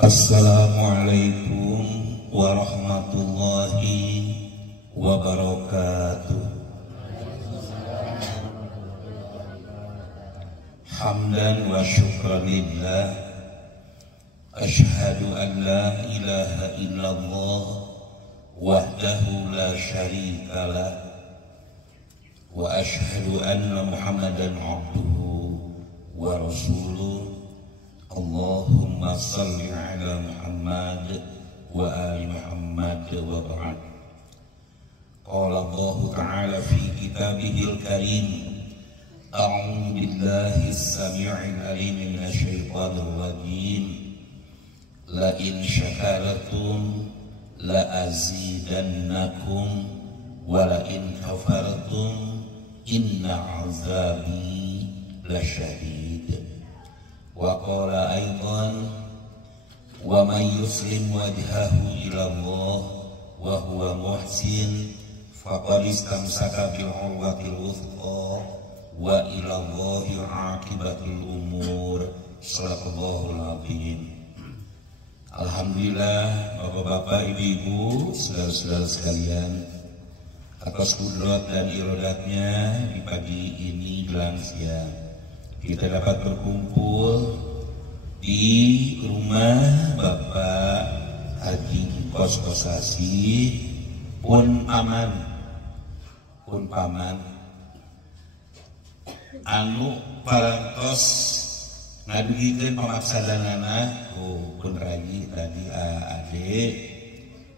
Assalamualaikum warahmatullahi wabarakatuh. Hamdan wa syukran lillah. Ashhadu an la ilaha illallah wahdahu la syarika lah. Wa ashhadu anna Muhammadan abduhu wa rasuluh. Allahumma salli ala Muhammad wa ali Muhammad wa ba'd. Qala Allah Ta'ala fi kitabihil karim. A'udzu billahi as-sami'il 'alim minasy syaithanir rajim. La in syakartum la azidannakum wa la in kafartum inna 'azabi lasyadid. Wa qala aidan wa man yuslim wajhahu ila Allah wa huwa muhsin faqad istamsaka bil urwatil wuthqa wa ila Allahi 'aqibatul umur. Shallallahul azim. Alhamdulillah, bapak-bapak, ibu-ibu, saudara-saudara sekalian, atas kudrat dan irodatnya di pagi ini jelang siang kita dapat berkumpul di rumah Bapak Haji Kos-Kosasi pun paman anu parantos ngadugikeun pamaksadanana pun rayi tadi ade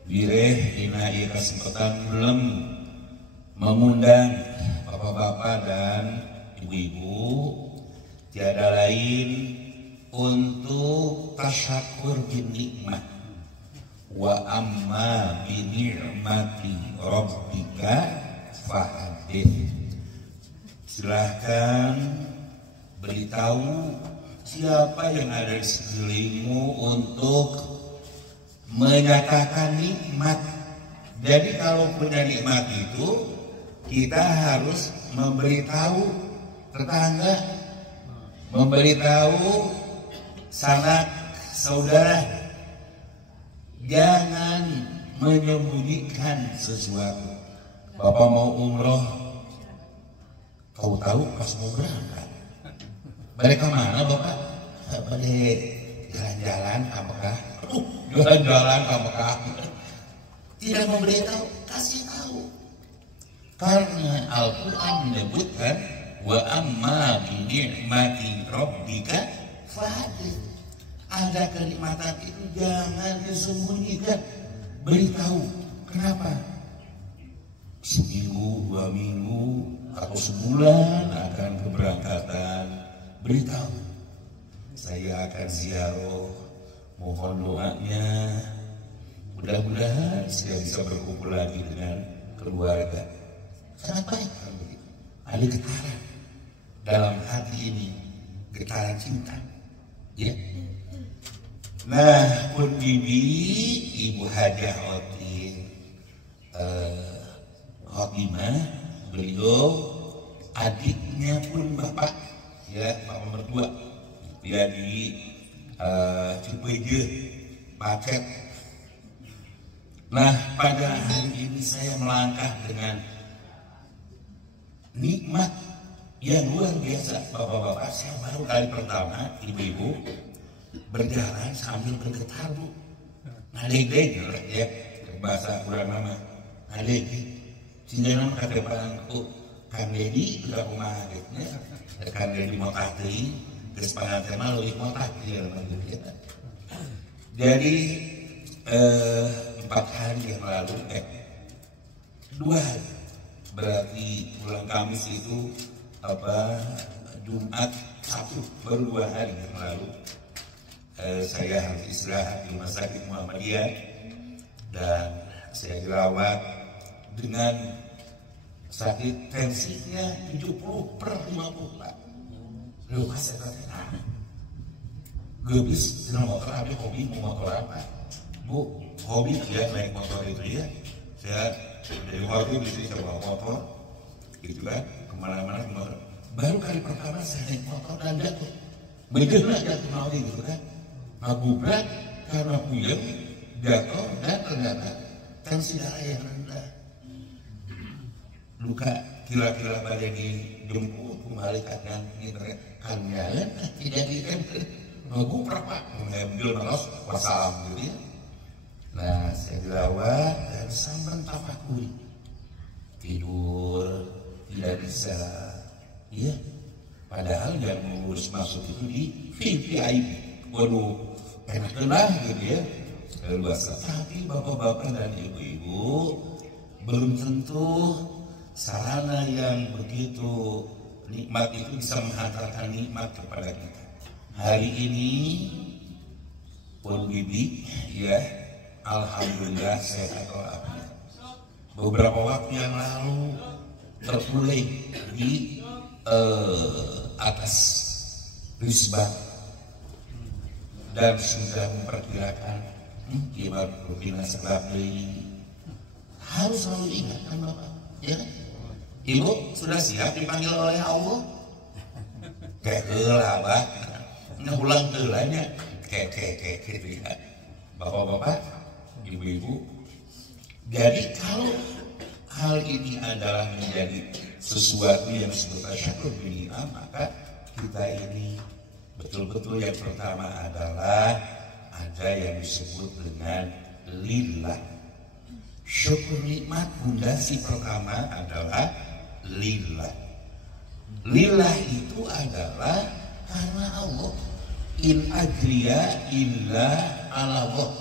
bireh dina ieu kasempatan belum mengundang bapak-bapak dan ibu-ibu tiada lain untuk tasyakur bin nikmat wa amma bi ni'mati rabbika fahadith. Silahkan beritahu siapa yang ada di sekelilingmu untuk menyatakan nikmat. Jadi kalau punya nikmat itu kita harus memberitahu tetangga, memberitahu sanak saudara, jangan menyembunyikan sesuatu. Bapak mau umroh, kau tahu pas mau berangkat balik ke mana bapak? Balik jalan-jalan ke Mekah. Jalan-jalan ke Mekah. Tidak memberitahu, kasih tahu. Karena Al-Quran menyebutkan wa amma bi ni'mati rabbika fahadith. Ada kenikmatan itu jangan disembunyikan, beritahu. Kenapa? Seminggu, 2 minggu, atau sebulan akan keberangkatan, beritahu. Saya akan ziarah, mohon doanya. Mudah-mudahan saya bisa berkumpul lagi dengan keluarga. Sangat baik. Ada getaran dalam hati ini, getaran cinta, ya. Nah, pun bibi Ibu Hajah Khotimah, beliau adiknya pun bapak, ya, bapak mertua, dia di Cipeje, Pacet. Nah, pada hari ini saya melangkah dengan nikmat yang luar biasa, bapak-bapak. Saya baru kali pertama, ibu-ibu, berjalan sambil bergetar, bu. Ngadeg-deg, ya, bahasa kurang nama. Ngadeg, cinjana kata parangku, kan Dedi udah kumagetnya, kan Dedi mau tahti, terus pengantin mah lebih mau tahti dalam kita. Jadi 4 hari yang lalu, 2 hari. Berarti bulan Kamis itu Jumat, Sabtu, baru 2 hari yang lalu saya harus istirahat di Rumah Sakit Muhammadiyah dan saya dirawat dengan sakit tensinya 70/50. Lu kasih katanya gebis dengan motor, tapi hobi mau motor apa? Bu, hobi ya naik motor itu ya. Saya dari waktu bisa bawa motor, gitu kan, kemana-mana. Baru kali pertama saya naik motor dan jatuh, bener jatuh mau gitu kan, ngagubrak karena puyeng, jatuh, dan ternyata tensi darah yang rendah. Luka kira-kira pada dijemput kembali kan kanyalan tidak ditempel ngagu berapa mengambil malas wassalam gitu ya. Nah saya dilawat dan sambil tafakuri tidur tidak bisa ya, padahal yang mengurus masuk itu di VIP. Waduh enak-enak gitu ya luasa. Tapi bapak-bapak dan ibu-ibu belum tentu sarana yang begitu nikmat itu bisa menghantarkan nikmat kepada kita. Hari ini pun bibi ya alhamdulillah sehat walafiat. Beberapa waktu yang lalu terpulih di atas risbah dan sudah memperkirakan gimana berbina sebab harus selalu ingat kan Bapak ya kan? Ibu sudah siap dipanggil oleh Allah? Kayak gelabah, ngulang gelanya, kayak gitu ya. Bapak-bapak, ibu-ibu. Jadi kalau hal ini adalah menjadi sesuatu yang disebut syukur binia, maka kita ini betul-betul yang pertama adalah ada yang disebut dengan lillah. Syukur nikmat fondasi pertama adalah lillah. Lillah itu adalah karena Allah. In ajriya illa ala Allah.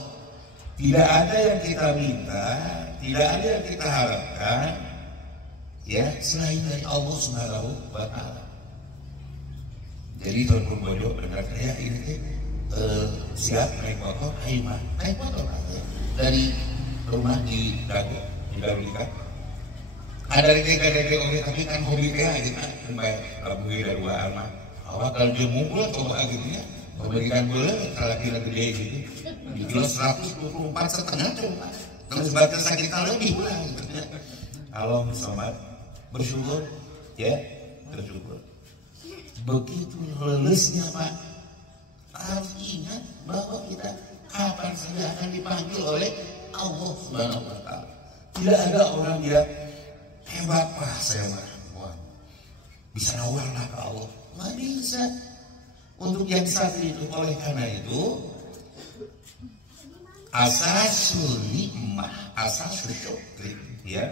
Tidak ada yang kita minta, tidak ada yang kita harapkan ya selain dari Allah Subhanahu wa taala. Jadi Tuan Bodoh benar ya ini siap naik motor, naik motor dari rumah di Dago, di Darulika. Ada reke oke tapi kan hobi kayak gitu kan, baik labuhi dari dua alma. Awak kalau dia mumpul coba gitu ya, memberikan bola kalau kira gede gitu, di kilo 124 setengah coba. Kalau sebatas sakit lebih lah gitu ya. Allah sobat bersyukur ya, bersyukur. Begitu lelusnya Pak, harus ingat bahwa kita kapan saja akan dipanggil oleh Allah Subhanahu wa taala. Tidak ada orang yang hebat Pak saya mah. Bisa nawar lah ke Allah. Nggak bisa. Untuk yang satu itu oleh karena itu asasul nikmah, asasul syukri ya.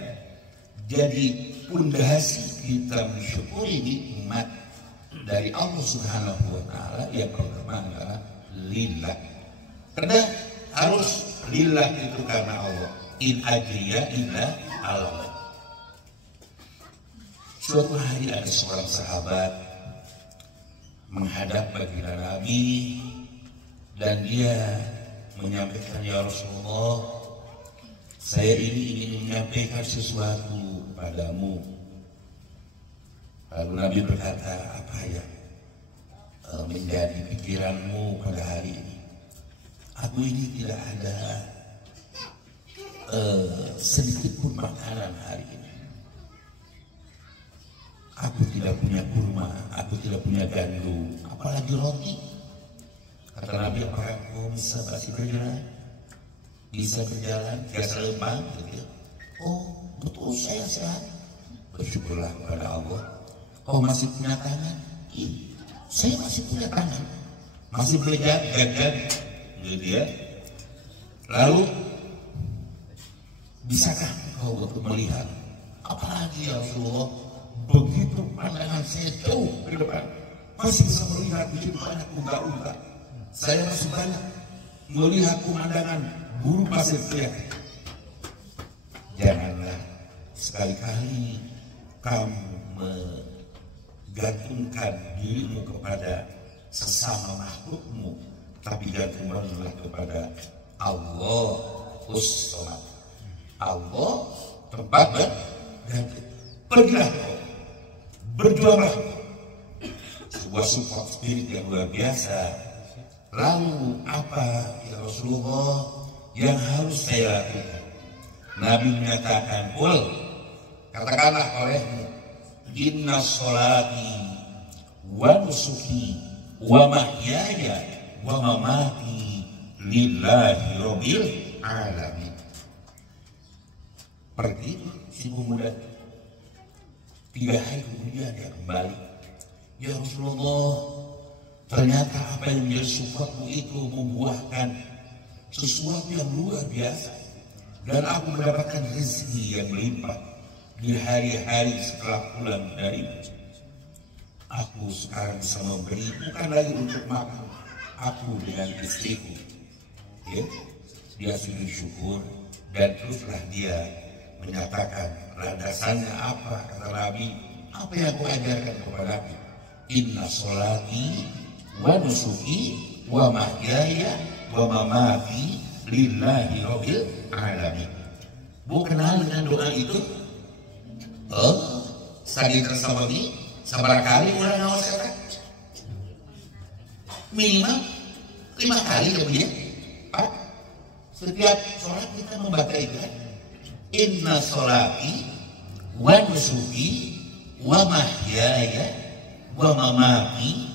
Jadi pondasi kita mensyukuri nikmat dari Allah Subhanahu wa taala yang pertama adalah lillah. Karena harus lillah itu karena Allah. In ajriya illa Allah. Suatu hari ada seorang sahabat menghadap baginda Nabi dan dia menyampaikan, ya Rasulullah, saya ini ingin menyampaikan sesuatu padamu. Lalu Nabi berkata, apa ya menjadi pikiranmu pada hari ini? Aku ini tidak ada sedikit pun makanan hari ini. Aku tidak punya kurma, aku tidak punya gandum, apalagi roti. Kata Nabi, apakah kau bisa masih berjalan? Bisa berjalan, biasa lemah gitu ya. Oh, betul saya sehat. Bersyukurlah kepada Allah. Kau masih punya tangan? Iya, saya masih punya tangan. Masih belajar, jajan, gitu ya. Lalu, bisakah kau betul melihat? Apalagi ya Rasulullah, begitu pandangan saya jauh ke depan, masih bisa melihat di situ banyak unta-unta. Saya masih banyak melihat pemandangan guru pasir putih. Janganlah sekali-kali kamu menggantungkan dirimu kepada sesama makhlukmu, tapi gantunglah kepada Allah Usman. Allah tempat bergantung. Pergilah kau, berjuanglah. Sebuah support spirit yang luar biasa. Lalu apa ya Rasulullah yang harus saya lakukan? Nabi menyatakan, katakanlah olehmu, inna sholati wa nusuki wa mahyaya wa mamati lillahi rabbil alamin. Pergi si pemuda. 3 hari kemudian dia kembali. Ya Rasulullah, ternyata apa yang menjadi sifatmu itu membuahkan sesuatu yang luar biasa. Dan aku mendapatkan rezeki yang melimpah di hari-hari setelah pulang darimu. Aku sekarang bisa memberi, bukan lagi untuk makan, aku dengan istriku. Ya, dia sujud syukur dan teruslah dia menyatakan landasannya apa, kata Nabi, apa yang kau ajarkan kepadaku? Inna sholati wa nusuki wa mahyaya wa mamati lillahi rabbil alamin. Bu kenal dengan doa itu? Sadi tersawagi seberapa orang ngawas kata? Minimal 5 kali kemudian. Pak, setiap sholat kita membaca itu kan? Inna sholati wa nusuki wa mahyaya wa mamati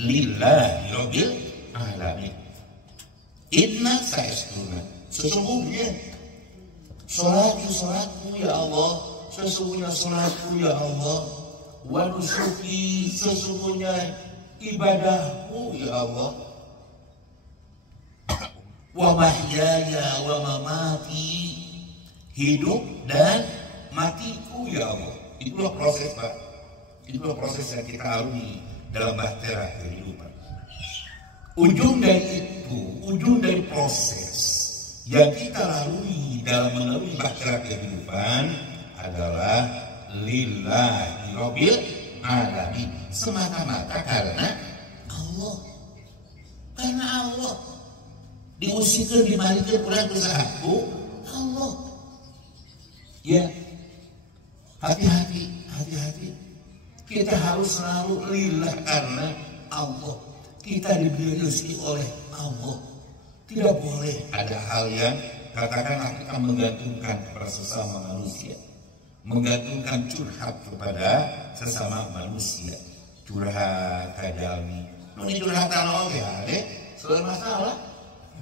lillahi rabbil alamin. Inna saestuna, sesungguhnya sholatku ya Allah, sesungguhnya sholatku ya Allah, wa nusuki, sesungguhnya ibadahku ya Allah, wa mahyaya wa mamati, hidup dan matiku ya Allah. Itulah proses, Pak. Itulah proses yang kita alami dalam bahtera kehidupan. Ujung dari proses yang kita lalui dalam melalui bahtera kehidupan adalah lillahi rabbil alamin. Semata-mata karena Allah. Karena Allah. Diusikan, dimalikan kurang usahaku Allah. Ya, hati-hati. Kita harus selalu lillah karena Allah. Kita diberi rezeki oleh Allah. Tidak boleh ada hal yang katakanlah kita menggantungkan kepada sesama manusia, menggantungkan curhat kepada sesama manusia. Curhat kajalmi, ini curhatan Allah ya, soal masalah.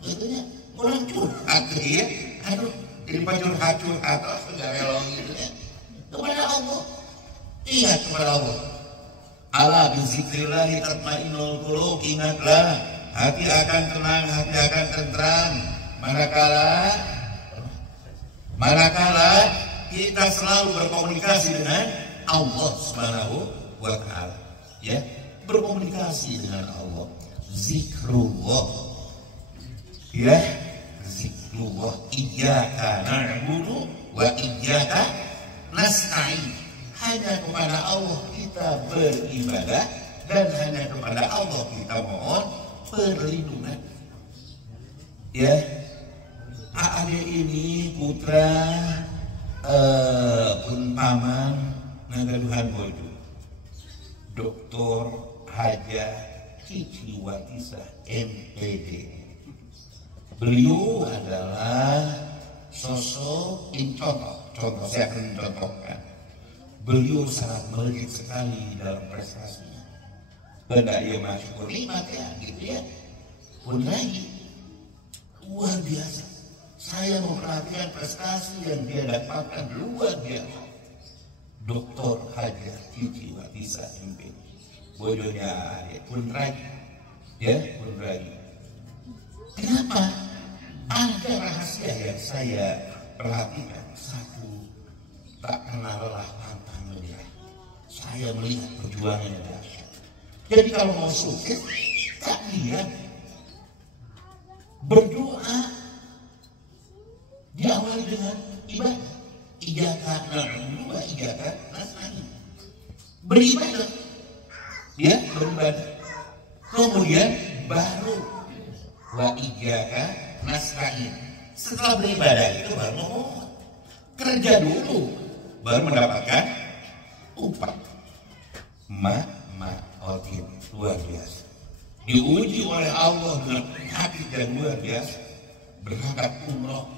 Betulnya orang curhat ya, aduh, jadi curhat atau segala relong gitu ya. Kepada Allah, ingat kepada Allah. Ala bizikrillah tatmainnul qulub, ingatlah, hati akan tenang, hati akan tentram manakala kita selalu berkomunikasi dengan Allah Subhanahu wa taala. Ya, berkomunikasi dengan Allah. Zikrullah. Ya, zikrullah. Iyyaka na'budu wa iyyaka nasta'in. Hanya kepada Allah kita beribadah dan hanya kepada Allah kita mohon perlindungan. Ya, adik ini putra pun paman Nagaduhan Bojo, Dr. Haja Cici Watisa MPD. Beliau adalah sosok contoh saya akan mencontohkan. Beliau sangat melejit sekali dalam prestasinya. Benda ia masuk nikmat ya, gitu ya. Pun lagi luar biasa. Saya memperhatikan prestasi yang dia dapatkan luar biasa. Dr. Haja Cici Watisa MP. Bojonya pun lagi, ya pun lagi. Kenapa? Ada rahasia yang saya perhatikan. Satu, tak kenal lelah pantang menyerah. Saya melihat perjuangannya dahsyat. Jadi kalau mau sukses, tak diam. Berdoa diawali dengan ibadah. Iyyaka na'budu wa iyyaka nasta'in. Beribadah. Ya, beribadah. Kemudian baru wa iyyaka nasta'in. Setelah beribadah itu baru memohon. Kerja dulu baru mendapatkan upah. Otin luar biasa. Diuji oleh Allah dengan penyakit yang luar biasa. Berangkat umroh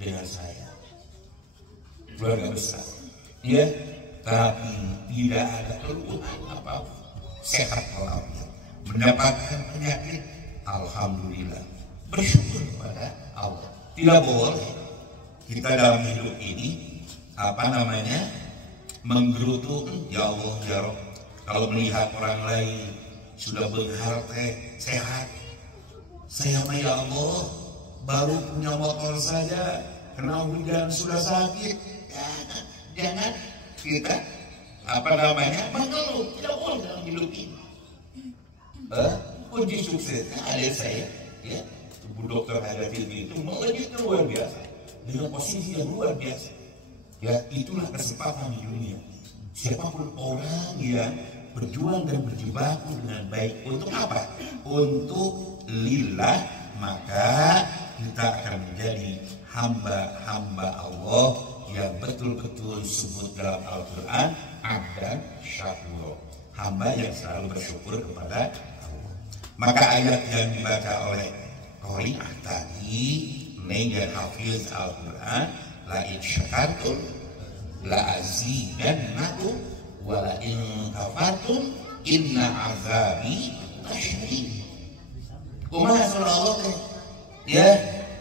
dengan saya. Keluarga besar. Ya, tapi tidak ada keluhan apa-apa. Sehat walafiat. Mendapatkan penyakit, alhamdulillah. bersyukur kepada Allah. Tidak boleh kita dalam hidup ini menggerutu, ya Allah ya Rob, kalau melihat orang lain sudah berharta sehat, saya mah ya Allah baru punya motor saja, kena hujan sudah sakit. Jangan kita mengeluh, tidak boleh dalam hidup ini. Kunci suksesnya ada saya, ya, Bu Dokter Hadafi itu melejitkan luar biasa dengan posisi yang luar biasa. Ya, itulah kesempatan di dunia. Siapapun orang yang berjuang dan berjibaku dengan baik untuk apa? Untuk lillah, maka kita akan menjadi hamba-hamba Allah yang betul-betul disebut dalam Al-Quran abdan syakur, hamba yang selalu bersyukur kepada Allah. Maka ayat yang dibaca oleh Qori'ah tadi, Nengah Hafiz Al-Quran, la in syakartum la azidannakum wa la in kafartum inna azabi lasyadid. Kumaha surah Allah ya,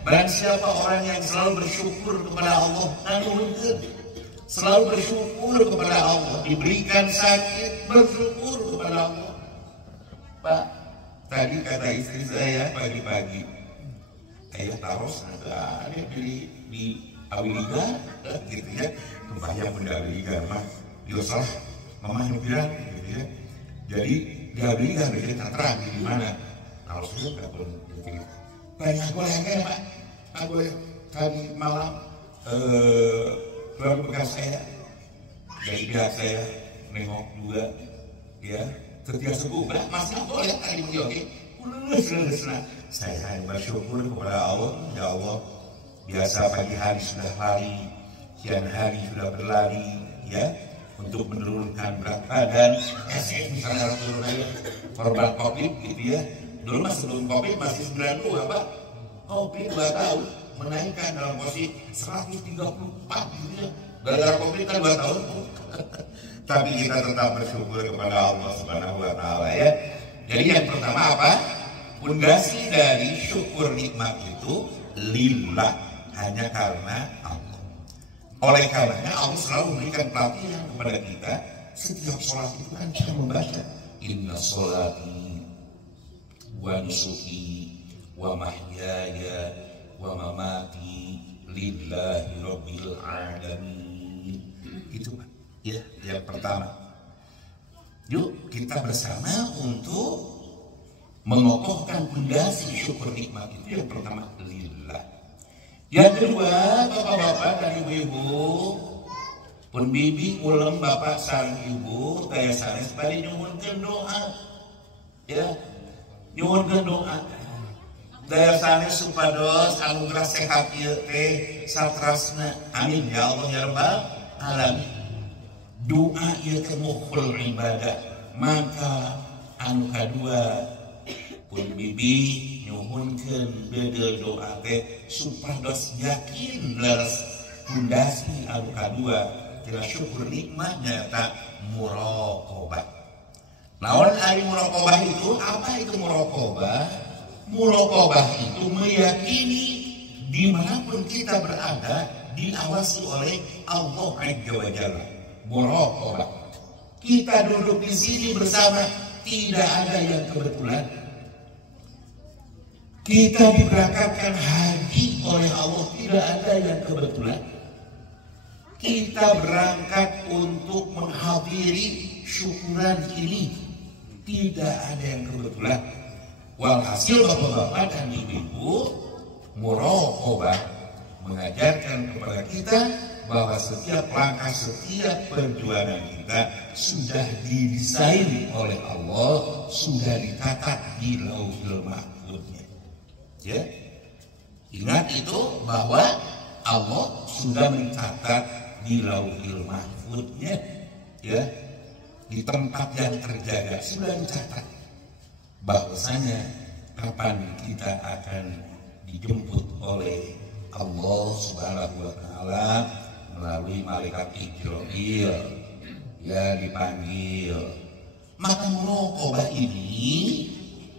barang siapa orang yang selalu bersyukur kepada Allah, selalu bersyukur kepada Allah, diberikan sakit bersyukur kepada Allah. Pak, tadi kata istri saya pagi-pagi, saya taruh ada di Awiliga, gitu ya, kebayang benda Awiliga, mah, Yoslah, mama yang bilang, gitu ya. Jadi di Awiliga berita terang di mana, kalau saya nggak boleh gitu. Banyak golehan Pak, aku tadi malam keluar bekas saya, dari pihak saya nengok juga, ya, setiap subuh, masih boleh tadi menjoki, saya bersyukur kepada Allah, ya Allah. Biasa pagi hari sudah lari, siang hari sudah berlari, ya, untuk menurunkan berat badan. Misalnya korban COVID gitu ya, dulu mas sebelum COVID masih 92 Pak, COVID 2 tahun menaikkan dalam posisi 134 gitu ya, gara-gara COVID kan 2 tahun. Tapi kita tetap bersyukur kepada Allah Subhanahu wa Ta'ala, ya. Jadi yang pertama apa? Pondasi dari syukur nikmat itu lillah, hanya karena Allah. Oleh karenanya Allah selalu memberikan pelatihan kepada kita. Setiap sholat itu kan kita membaca inna sholati wa nusuki wa mahyaya wa mamati lillahi rabbil alamin. Itu ya yang pertama. Yuk kita bersama untuk mengokohkan pondasi syukur nikmat itu. Yang pertama lillah. Yang kedua, bapak-bapak dan ibu-ibu, pun bibi ulang bapak sareng ibu, saya sanes bari nyuhunkeun doa, ya, nyuhunkeun doa. Daya sanes supados anugerah sehat ieu teh satrasna, amin ya Allah ya rabbal alamin. Doa ieu teh mukhul ibadah, maka anu kadua pun bibi nyuhunkeun beudeuh doa teh supados yakin leres pundasi anu kadua tina syukur nikmat nyata muraqabah. Naon ari muraqabah itu? Apa itu muraqabah? Muraqabah itu meyakini dimanapun kita berada diawasi oleh Allah Azza wa Jalla. Muraqabah. Kita duduk di sini bersama, tidak ada yang kebetulan. Kita diberangkatkan haji oleh Allah, tidak ada yang kebetulan. Kita berangkat untuk menghadiri syukuran ini, tidak ada yang kebetulan. Walhasil bapak-bapak dan ibu-ibu, muraqabah mengajarkan kepada kita bahwa setiap langkah, setiap perjuangan kita sudah didesain oleh Allah, sudah ditata di Lauhul Mahfuznya. Ya, ingat itu bahwa Allah sudah mencatat di Lauhul Mahfuznya, ya, di tempat yang terjaga sudah dicatat bahwasanya kapan kita akan dijemput oleh Allah Subhanahu wa Ta'ala melalui malaikat Jibril, ya, dipanggil. Maka muraqabah ini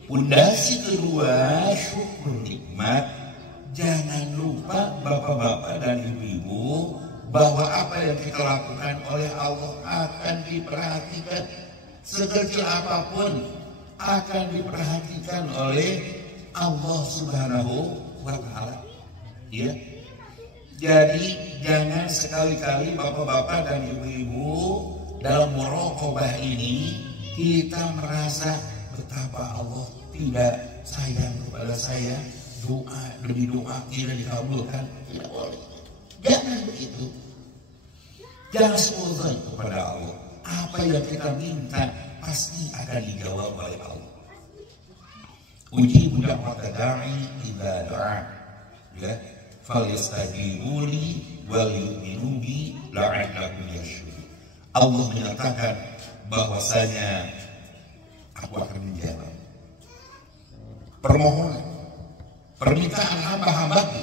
pondasi kedua syukur nikmat sekecil apapun akan diperhatikan oleh Allah Subhanahu wa Ta'ala. Ya. Jadi jangan sekali-kali bapak-bapak dan ibu-ibu dalam muraqabah ini kita merasa betapa Allah tidak sayang kepada saya, doa demi doa tidak dikabulkan. Tidak boleh. Jangan begitu. Jangan suudzon kepada Allah. Apa yang kita minta pasti akan dijawab oleh Allah. Ujibu da'wata da'i idza da'a. Ya, falyastajibu li wal yu'minu bi la'allahum yarshudun. Allah menyatakan bahwasanya aku akan menjawab permohonan, permintaan hamba-hambaku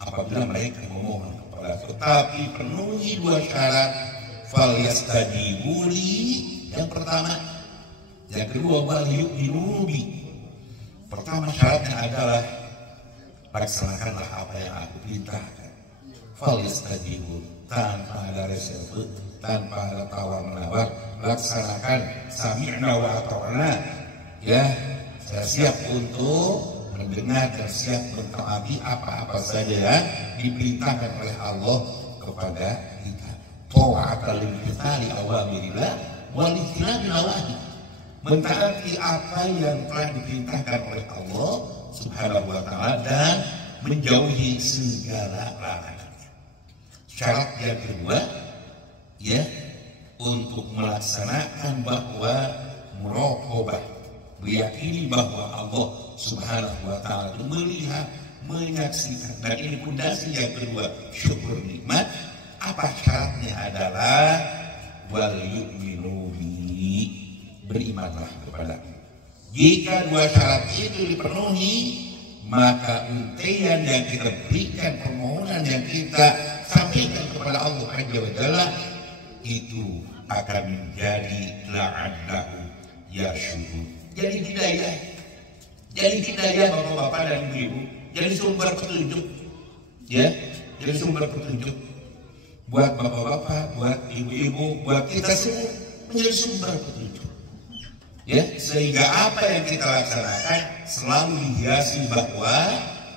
apabila mereka memohon kepada aku. Tetapi penuhi dua syarat. Falyastajibu li, yang pertama. Yang kedua, wal yu'minu bi. Pertama syaratnya adalah laksanakanlah apa yang aku perintahkan. Falyastajibu, tanpa ada reserve, tanpa ada tawar-menawar, laksanakan. Sami'na wa ata'na. Ya, saya siap untuk mendengar dan siap mentaati apa-apa saja yang diperintahkan oleh Allah kepada kita. Ta'atal limtithali awamirillah wal ijtinabi nawahi. Mentaati apa yang telah diperintahkan oleh Allah Subhanahu wa Ta'ala dan menjauhi segala larangannya. Syarat yang kedua, ya, untuk melaksanakan bahwa muraqabah, meyakini bahwa Allah Subhanahu wa Ta'ala melihat, menyaksikan, dan ini pondasi yang kedua, syukur nikmat. Apa syaratnya adalah wal yu'minu bi, berimanlah kepadaku. Jika dua syarat itu dipenuhi, maka untian yang kita berikan, permohonan yang kita sampaikan kepada Allah Azza wa Jalla itu akan menjadi la'allahu yarshudun. Jadi hidayah bapak-bapak dan ibu-ibu, jadi sumber petunjuk, ya, jadi sumber petunjuk buat bapak-bapak, buat ibu-ibu, buat kita semua, menjadi sumber petunjuk, ya, sehingga apa yang kita laksanakan selalu dihiasi bahwa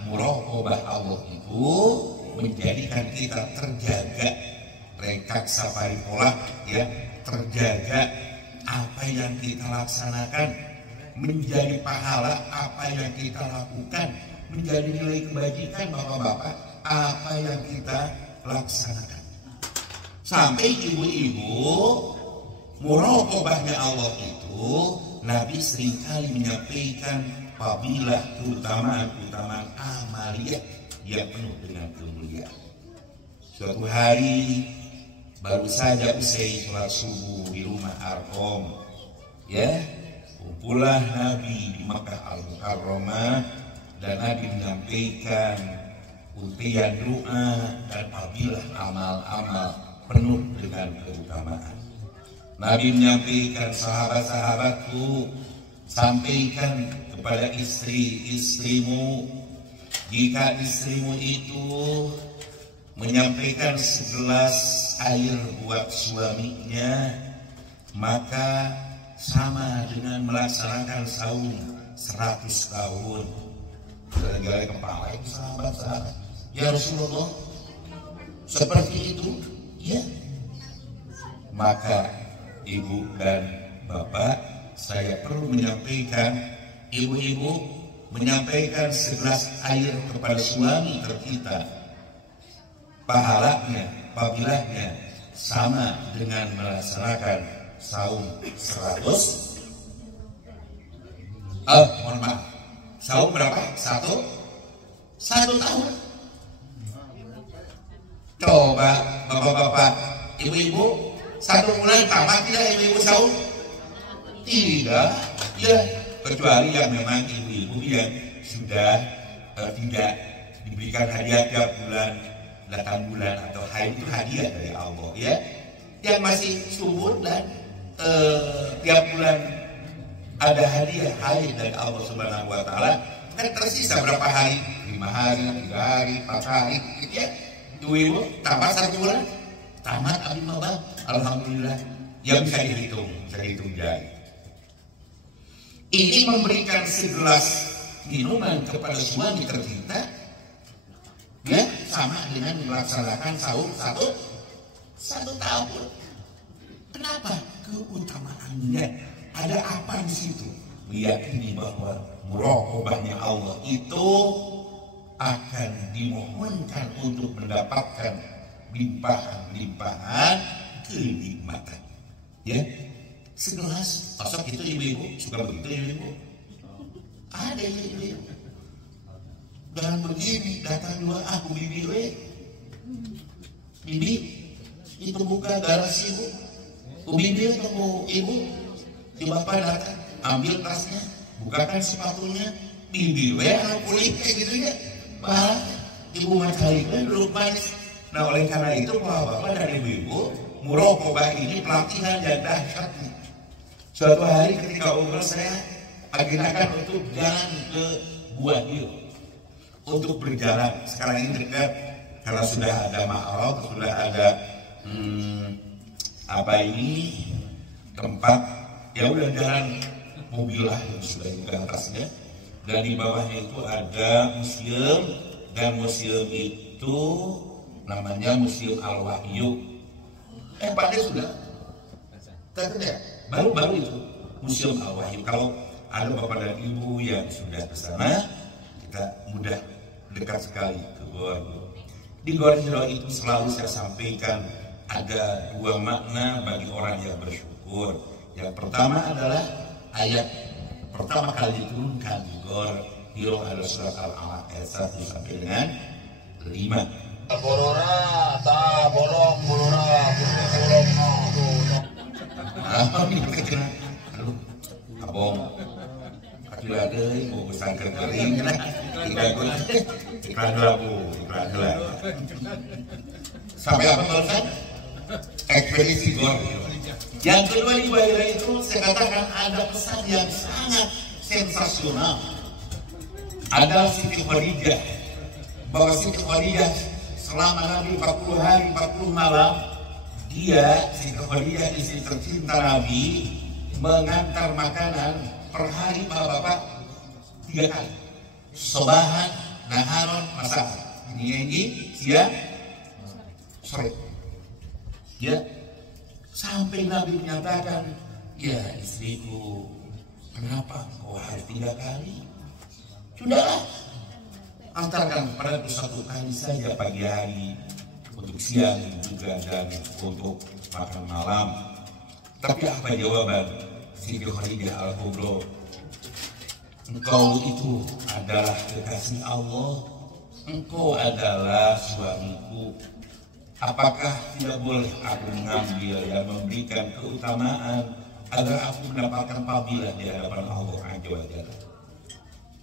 muraqabah Allah itu menjadikan kita terjaga, rekaksa paripola, ya, terjaga apa yang kita laksanakan menjadi pahala, apa yang kita lakukan menjadi nilai kebajikan bapak-bapak, apa yang kita laksanakan. Sampai ibu-ibu, muraqabahnya Allah itu Nabi seringkali menyampaikan fadilah, keutamaan amaliyah yang penuh dengan kemuliaan. Suatu hari baru saja usai sholat subuh di rumah Arqam, ya, kumpulah Nabi di Makkah Al-Mukarramah, dan Nabi menyampaikan untian doa dan fadilah amal-amal penuh dengan keutamaan. Nabi menyampaikan, sahabat-sahabatku, sampaikan kepada istri-istrimu, jika istrimu itu menyampaikan segelas air buat suaminya, maka sama dengan melaksanakan saum 100 tahun. Gara-gara kepala itu sahabat-sahabat, ya Rasulullah, seperti itu, ya. Maka ibu dan bapak, saya perlu menyampaikan, ibu-ibu menyampaikan segelas air kepada suami tercinta, pahalanya, fadilahnya sama dengan melaksanakan saum 100. Mohon maaf, saum berapa? Satu tahun. Coba bapak-bapak, ibu-ibu, 1 bulan tamat tidak ibu-ibu saum? Tidak, ya, kecuali yang memang ibu-ibu yang sudah tidak diberikan hadiah tiap bulan, 8 bulan atau haid, itu hadiah dari Allah, ya. Yang masih subur dan tiap bulan ada hadiah haid dari Allah Subhanahu wa Ta'ala, kan tersisa berapa hari? 5 hari, 3 hari, 4 hari, gitu ya. Ibu-ibu tamat 1 bulan, tamat abimabah, alhamdulillah. yang bisa dihitung jari. Ini memberikan segelas minuman kepada suami tercinta, ya sama dengan melaksanakan sahur satu tahun. Kenapa? Keutamaannya ada apa di situ? Meyakini bahwa muraqabahnya Allah itu akan dimohonkan untuk mendapatkan limpahan kenikmatan. Ya, segelas pasok itu ibu-ibu suka begitu ibu-ibu. Ada ibu-ibu. Dan begini datang dua aku bibi bibi itu buka garasi ibu. Bibi atau ibu di bapak datang ambil tasnya, bukakan sepatunya, bibi kulit kayak gitu ya. Bah, ibu mencari duduk manis. Nah oleh karena itu bapak dan ibu-ibu muraqabah ini pelatihan yang dahsyat. Suatu hari ketika umroh saya agendakan untuk jalan ke Gua Hiro untuk berjalan. Sekarang ini dekat karena sudah ada ma'rab, sudah ada tempat ya udah jalan mobil lah yang sudah di atasnya, dan di bawahnya itu ada museum, dan museum itu namanya Museum Al-Wahyu. Pak Des sudah baru itu Museum Al-Wahyu. Kalau ada bapak dan ibu yang sudah ke sana, kita mudah dekat sekali ke Gua Hiro. Di Gua Hiro itu selalu saya sampaikan ada dua makna bagi orang yang bersyukur. Yang pertama adalah ayat pertama kali diturunkan di Gua Hiro adalah surat Al-Alaq ayat 1 sampai dengan 5. Borora, ta bolong, borora, Aduh, abong, kaki ada, mau besar kering, tidak gue, iklan lagu. Sampai apa barusan? Ekspedisi Gua Hiro. Yang kedua di Gua Hiro itu saya katakan ada pesan yang sangat sensasional. Ada Siti Khadijah, bahwa Siti Khadijah selama Nabi 40 hari 40 malam, dia Siti Khadijah istri tercinta Nabi mengantar makanan per hari bapak 3 kali, sobahan, naharon, masak. Ini siang, sore. Ya, sampai Nabi menyatakan, ya istriku, kenapa kau hari 3 kali? Sudahlah, antarkan pada satu kali saja pagi hari, untuk siang juga, dan untuk makan malam. Tapi apa jawaban Siti Khadijah Al-Kubra? Engkau itu adalah kekasih Allah, engkau adalah suamiku. Apakah tidak boleh aku mengambil dan memberikan keutamaan agar aku mendapatkan fadilah di hadapan Allah Azza wa Jalla?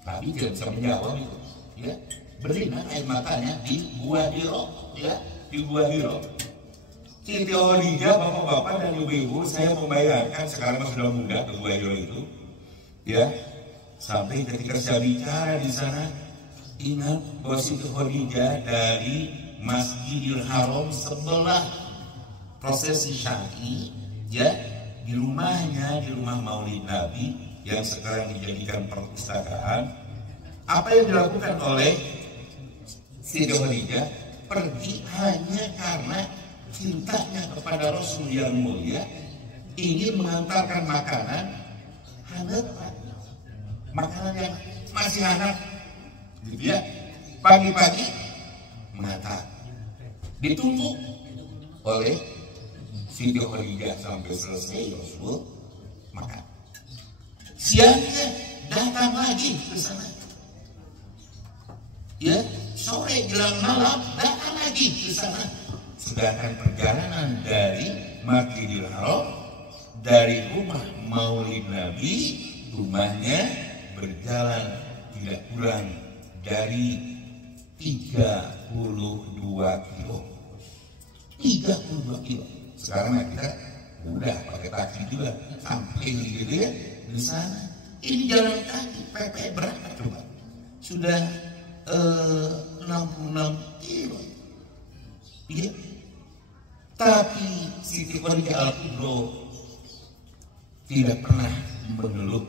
Nabi tidak bisa menjawab itu. Ya, berlinang air matanya di Gua Hiro, ya, di Gua Hiro. Siti Khadijah, bapak-bapak dan ibu-ibu, saya membayangkan sekarang sudah muda ke Gua Hiro itu, ya, sampai ketika saya bicara di sana, ingat bahwa Siti Khadijah dari Masjidil Haram sebelah prosesi syar'i, ya, di rumahnya, di rumah Maulid Nabi yang sekarang dijadikan perpustakaan. Apa yang dilakukan oleh Siti Khadijah? Pergi hanya karena cintanya kepada Rasul yang mulia, ingin mengantarkan makanan hangat, makanan yang masih hangat, gitu ya. Pagi-pagi mengantar, ditunggu oleh Siti Khadijah sampai selesai Rasul makan. Siangnya datang lagi ke sana. Ya, sore jelang malam datang lagi ke sana. Sedangkan perjalanan dari Masjidil Haram, dari rumah Maulid Nabi, rumahnya berjalan tidak kurang dari 32 kilo. 32 kilo. Sekarang kita udah pakai taksi juga sampai gitu ya di sana. Ini jalan kaki, PP berapa coba? Sudah 66 kilo. Iya. Tapi Siti Khadijah Al-Kubra tidak pernah mengeluh.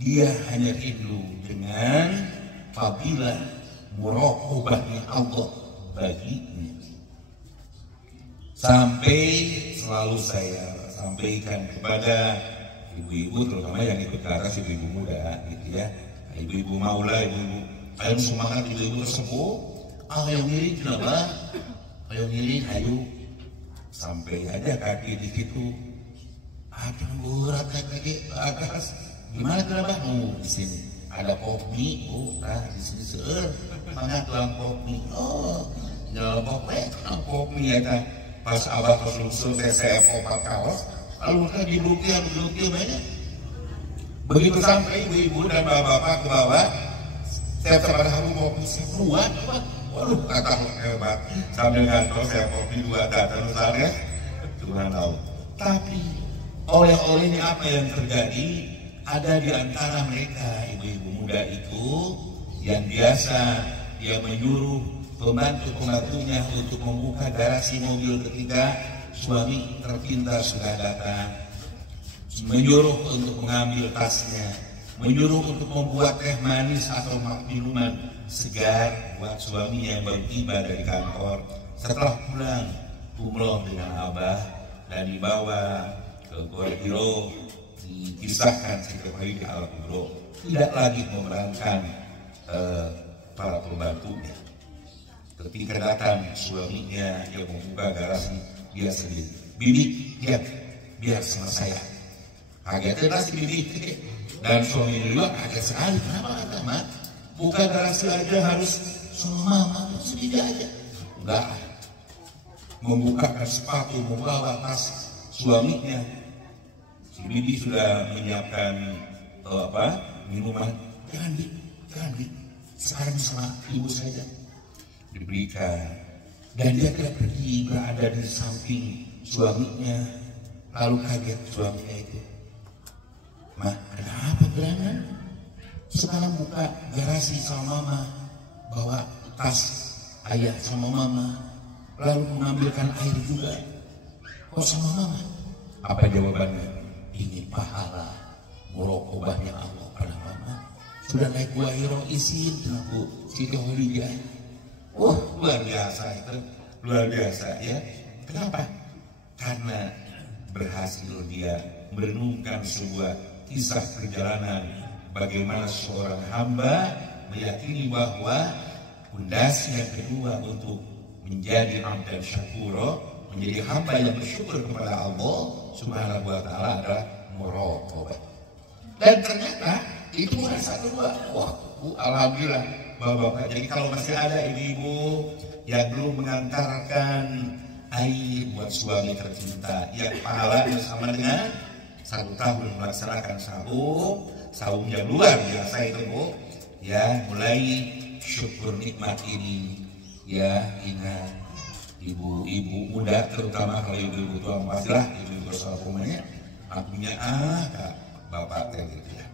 Dia hanya rindu dengan fadilah muraqabahnya Allah baginya. Sampai selalu saya sampaikan kepada ibu-ibu, terutama yang ikut ke atas, ibu-ibu muda gitu ya, ibu-ibu maula, ibu-ibu ayo semangat, ibu-ibu tersebut, ayo ngiring kenapa? Ayo ngiring, ayo sampai aja kaki di situ, aduh berat kaki ke atas, gimana kenapa? Di sini ada kopi, di sini semangat dalam kopi, dalam kopi ya kan. Pas abah terselungsur TCF opat kaos, lalu kan diblokir banyak. Begitu sampai ibu-ibu dan bapak-bapak ke bawah, saya pada haru kopi saya keluar, waduh kata hebat, sambil ngantor saya kopi 2 datang misalnya, Tuhan tahu. Tapi oleh-olehnya apa yang terjadi, ada di antara mereka ibu-ibu muda itu yang biasa dia menyuruh pembantu-pembantunya untuk membuka garasi mobil ketika suami tercinta sudah datang, menyuruh untuk mengambil tasnya, menyuruh untuk membuat teh manis atau minuman segar buat suaminya yang baru tiba dari kantor setelah pulang umroh dengan abah, dan dibawa ke Gor Hiro, dikisahkan setiap hari di Al Kubro, tidak lagi memerankan para pembantunya. Ketika datang suaminya yang membuka garasi, dia sendiri, bibi lihat biar sama saya. Kagetnya si bibi, dan suami juga kaget sekali. Kenapa kata mak? Buka garasi aja harus sama mama sendiri aja. Enggak. Membukakan sepatu, membawa tas suaminya. Si bibi sudah menyiapkan minuman. Jangan bi, sekarang sama ibu saja. Diberikan, dan dia tidak pergi, berada di samping suaminya. Lalu kaget suaminya itu, "Mak, ada apa gerangan? Sekarang buka garasi sama mama, bawa tas ayah sama mama, lalu mengambilkan air juga. Kok sama mama?" Apa jawabannya? Ini pahala muraqabahnya Allah pada mama. Sudah naik Gua Hiro izin Bu Siti Holidia. Wah, luar biasa itu, luar biasa ya. Kenapa? Karena berhasil dia merenungkan sebuah kisah perjalanan bagaimana seorang hamba meyakini bahwa pondasi yang kedua untuk menjadi abdan syakuro, menjadi hamba yang bersyukur kepada Allah Subhanahu wa taala adalah muraqabah. Dan ternyata itu rasa kedua. Wah, alhamdulillah Bapak-bapak, jadi kalau masih ada ibu-ibu yang belum mengantarkan air buat suami tercinta, yang pahalanya sama dengan 1 tahun melaksanakan saum yang luar biasa itu Bu, ya, mulai syukur nikmat ini, ya. Ingat ibu-ibu muda, terutama kalau ibu-ibu tua pastilah ibu-ibu soal rumahnya, akunya Kak, bapak gitu ya.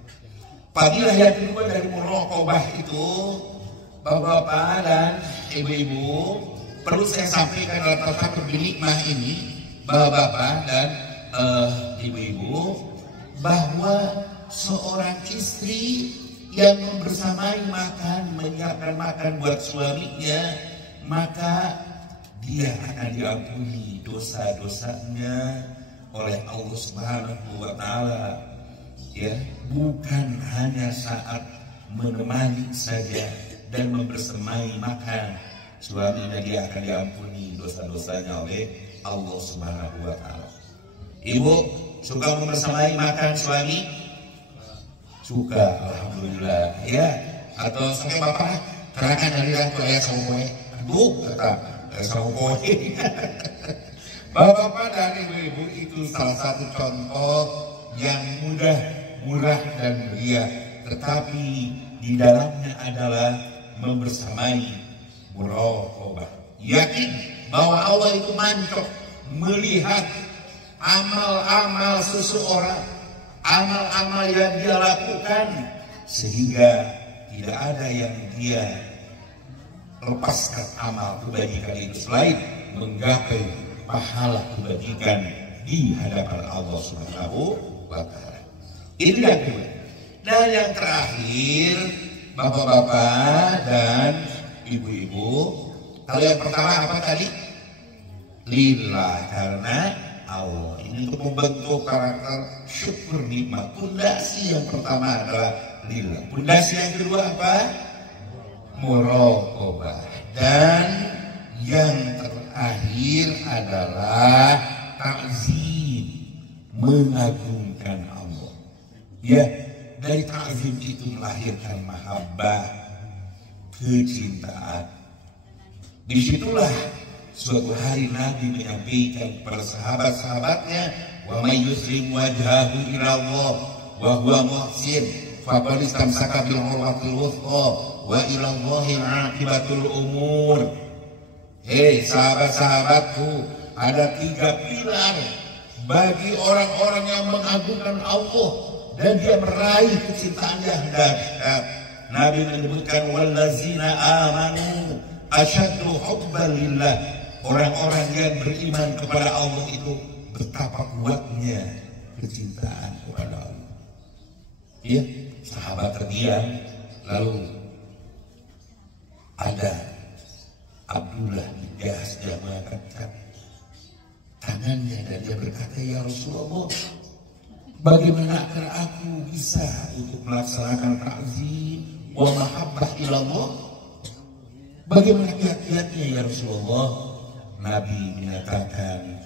Fadilah yang kedua dari muraqabah itu, bapak-bapak dan ibu-ibu, perlu saya sampaikan dalam tafsir binikmah ini, bapak-bapak dan ibu-ibu, bahwa seorang istri yang membersamai makan, menyiapkan makan buat suaminya, maka dia akan diampuni dosa-dosanya oleh Allah Subhanahu wa taala. Ya, bukan hanya saat menemani saja dan membersamai makan suaminya, dia akan diampuni dosa-dosanya oleh Allah Subhanahu wa taala. Ibu suka membersamai makan suami? Suka, alhamdulillah ya. Atau sampai bapak terangkan dari rangkul ayah sama kue, ibu kata sama kue. Bapak-bapak dan ibu-ibu, itu salah satu contoh yang murah dan meriah, tetapi di dalamnya adalah membersamai muraqabah. Yakin bahwa Allah itu mancok melihat amal-amal seseorang, amal-amal yang dia lakukan, sehingga tidak ada yang dia lepaskan amal kebajikan itu selain menggapai pahala kebajikan di hadapan Allah Subhanahu wa ta'ala. Itu yang kedua. Dan yang terakhir, bapak-bapak dan ibu-ibu, kalau yang pertama apa tadi? Lillah, karena Allah. Ini untuk membentuk karakter syukur nikmat. Pondasi yang pertama adalah lillah. Pondasi yang kedua apa? Muraqabah. Dan yang terakhir adalah ta'zim, mengagungkan Allah. Ya, dari ta'zim itu melahirkan mahabbah, kecintaan. Disitulah suatu hari Nabi menyampaikan kepada sahabat-sahabatnya, wa may yuslim wajhahu ila Allah wa huwa muhsin faqad istamsaka bil urwatil wuthqa wa ila Allahil aqibatul umur. Hei sahabat-sahabatku, ada 3 pilar bagi orang-orang yang mengagungkan Allah dan dia meraih kecintaan yang dahsyat. Nabi menyebutkan wallazina amanu asyaddu hubban lillah. Orang-orang yang beriman kepada Allah itu betapa kuatnya kecintaan kepada Allah. Ya, sahabat terdiam, lalu ada Abdullah bin Jahsh yang mengangkat tangannya dan dia berkata, ya Rasulullah, bagaimana akan aku bisa untuk melaksanakan ta'zim wa mahabbah ilallah? Bagaimana kiat-kiatnya ya Rasulullah? Nabi menyatakan,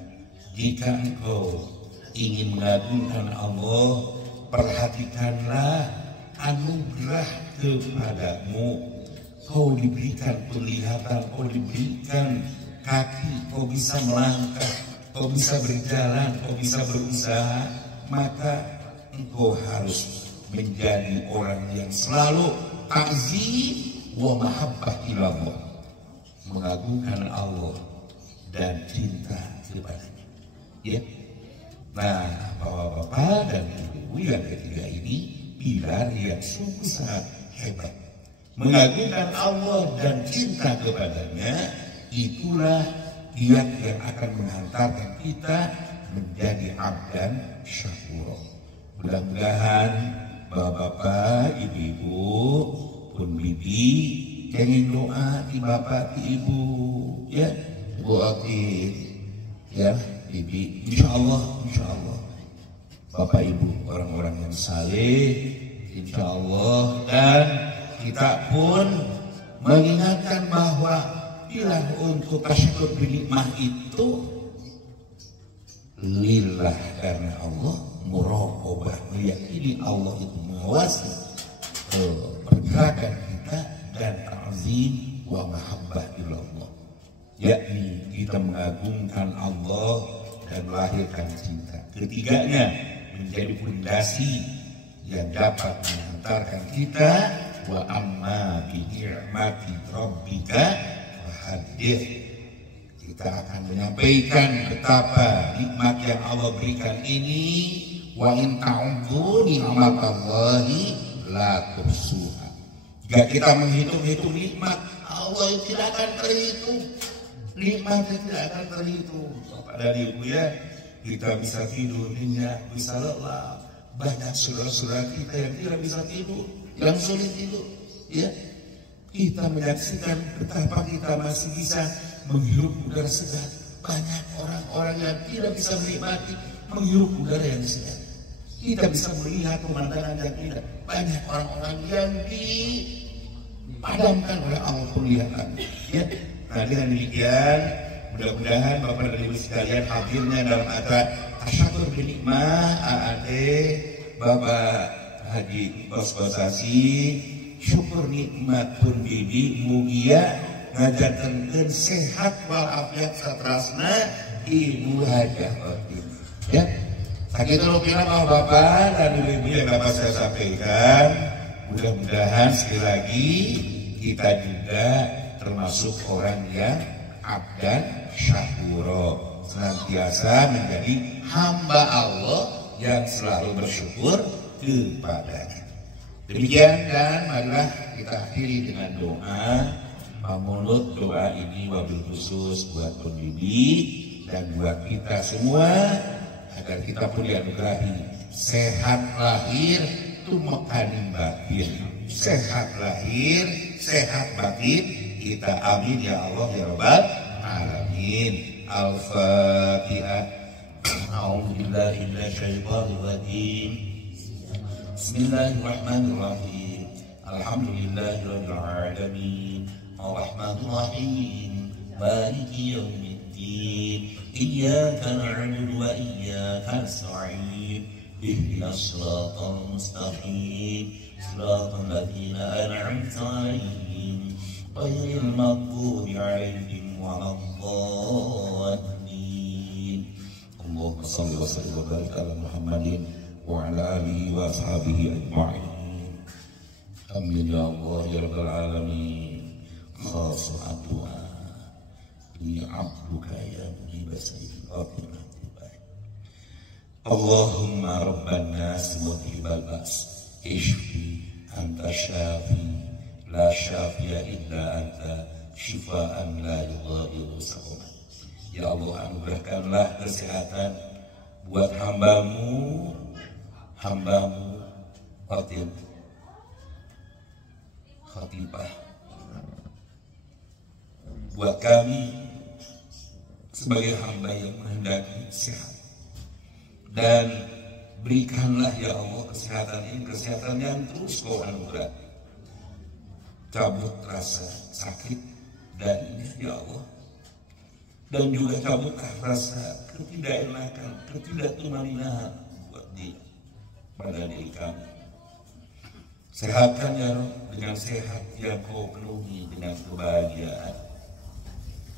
jika engkau ingin mengagungkan Allah, perhatikanlah anugerah kepadamu. Kau diberikan penglihatan, kau diberikan kaki, kau bisa melangkah, kau bisa berjalan, kau bisa berusaha, maka engkau harus menjadi orang yang selalu ta'zim wa mahabbah ilallah, mengagungkan Allah dan cinta kepadanya. Ya. Nah, bapak-bapak dan ibu yang ketiga ini pilar yang sungguh sangat hebat. Mengagungkan Allah dan cinta kepadanya, itulah kiat yang akan menghantarkan kita menjadi abdan syakura. Mudah-mudahan bapak-bapak, ibu-ibu, pun bibi, kenging doa di bapak, di ibu, ya, ibu aktif, ya, bibi, insya Allah, bapak ibu orang-orang yang saleh, insya Allah, dan kita pun mengingatkan bahwa pilar untuk tasyukur binikmah itu lillah, karena Allah, muraqabah, meyakini Allah itu mengawasi pergerakan kita, dan ta'zim wa mahabbah ilallah, yakni kita mengagungkan Allah dan melahirkan cinta. Ketiganya menjadi fondasi yang dapat menghantarkan kita wa amma bi ni'mati rabbika fahaddith. Kita akan menyampaikan betapa nikmat yang Allah berikan ini, wa in ta'udzu ni'matallahi la tuhsuha. Jika kita menghitung-hitung nikmat Allah yang tidak akan terhitung, nikmatnya tidak akan terhitung. Bapak dan Ibu ya, kita bisa tidur nyenyak, bisa lelah. Banyak saudara-saudara kita yang tidak bisa tidur, yang sulit tidur, ya. Kita menyaksikan betapa kita masih bisa menghirup udara segar. Banyak orang-orang yang tidak bisa menikmati menghirup udara yang segar. Kita bisa melihat pemandangan yang indah. Banyak orang-orang yang dipadamkan oleh Allah penglihatannya, ya. Nah, dengan demikian mudah-mudahan Bapak dan Ibu sekalian hadirnya dalam acara tasyukur binikmah AAD Bapak Haji Bos-Bosasi syukur nikmat pun bibi mugia ngajarkan sehat walafiat satrasna ibu hajah ya. Sakitu rupiah bahwa Bapak dan Ibu yang dapat saya sampaikan, mudah-mudahan sekali lagi kita juga termasuk orang yang abdan syakuro, senantiasa menjadi hamba Allah yang selalu bersyukur kepadanya. Demikian, dan marilah kita akhiri dengan doa. Menurut doa ini wabil khusus buat pembimbing dan buat kita semua, agar kita pun dianugerahi sehat lahir tumekaning batin, sehat lahir sehat batin kita, amin ya Allah ya rabbal alamin. Al-Fatihah. A'udzubillahi minasyaitonir rajim. Bismillahirrahmanirrahim. Alhamdulillahirabbil alamin. Arrahmanir rahim. Maliki yaumiddin. Iyyaka na'budu wa iyyaka nasta'in. Ihdinas siratal mustaqim. Siratal ladzina an'amta 'alaihim ghairil maghdubi 'alaihim waladdallin. Allahumma shalli wa sallim wa barik ala Muhammadin wa ala alihi wa ashabihi ajma'in. Amin ya Allah ya rabbal alamin. Khasa'at du'a li 'abduka ya mujibas sayyidil Allahumma rabban nas mudhibal ba's ishfi anta syafi la syafiya illa anta syifaan la yughadiru saqama. Ya Allah, anugerahkanlah kesehatan buat hambamu khatibah, buat kami sebagai hamba yang menghendaki sehat, dan berikanlah ya Allah kesehatan ini, kesehatan yang terus kau anugerah, cabut rasa sakit darinya ya Allah, dan juga cabutlah rasa ketidakenakan, ketidaktumaninahan buat dia pada diri kami. Sehatkan ya Rabb dengan sehat yang kau penuhi dengan kebahagiaan.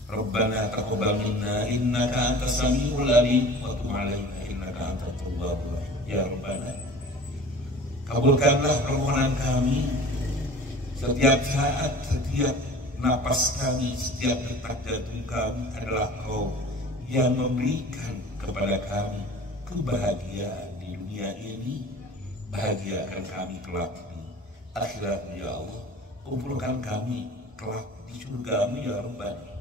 Rabbana taqabbal minna innaka antas samiul alim wa tub 'alaina innaka antat tawwabur rahim. Ya Rabbana, kabulkanlah permohonan kami setiap saat, setiap napas kami, setiap detak jantung kami adalah Kau yang memberikan kepada kami kebahagiaan di dunia ini. Bahagiakan kami kelak di akhirat ya Allah. Kumpulkan kami kelak di surga-Mu ya Rabbana.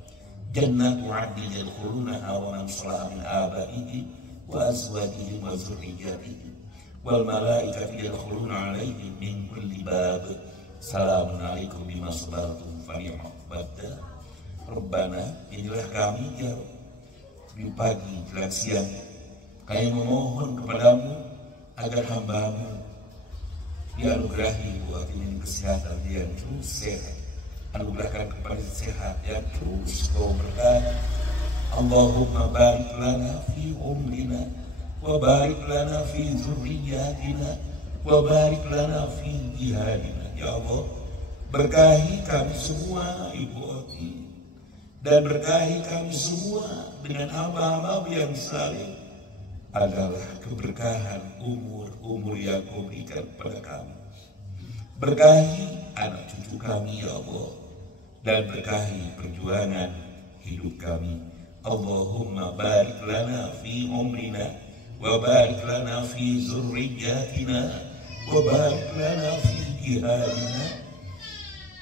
Jannatu 'adnin yadkhulunaha wa man salaha min abaihim wa azwajihim wa dzurriyyatihim wal malaikatu yadkhuluna 'alaihim min kulli bab. Salamun 'alaikum bima sabartum fa ni'mal 'uqbad. Rabbana, inilah kami ya di pagi dan siang kami memohon kepadamu agar hamba-Mu dianugerahi buat ini kesehatan yang terus sehat. Anugerahkan kepada sehat yang terus Kau berkati. Allahumma barik lana fi umrina wa barik lana fi zurriyatina wa barik lana fi jihadina. Ya Allah, berkahi kami semua Ibu Oti, dan berkahi kami semua dengan hamba-hamba yang saleh adalah keberkahan umur yang Kau berikan kepada kami. Berkahi anak cucu kami ya Allah, dan berkahi perjuangan hidup kami. Allahumma barik lana fi umrina wa barik lana fi zurriyatina wa barik lana fi jihadina.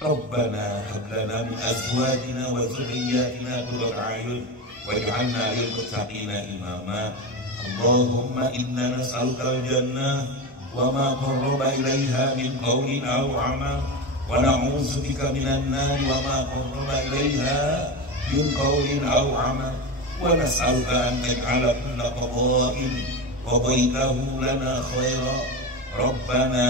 Rabbana hab lana min azwajina wa zurriyatina qurrata a'yun waj'alna lil muttaqina imama. Allahumma inna nas'aluka al-jannah wa ma qarraba ilaiha min qawlin aw amal wa na'udzu bika minan nar wa ma qarraba ilaiha min qawlin aw amal wa nas'aluka an taj'ala kulla qada'in qadaytahu lana khairan. Rabbana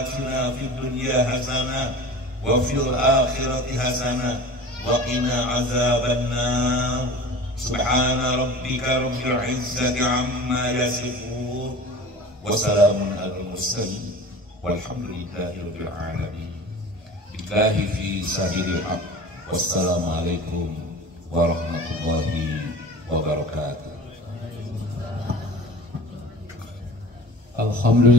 atina fid dunya hasanah wa fil akhirati hasanah wa qina azaban nar. Subhana rabbika rabbil izzati amma yasifun wa salamun alal mursalin walhamdulillahi rabbil alamin. Billahi fi sabilil haq. Wassalamualaikum warahmatullahi wabarakatuh. Alhamdulillah.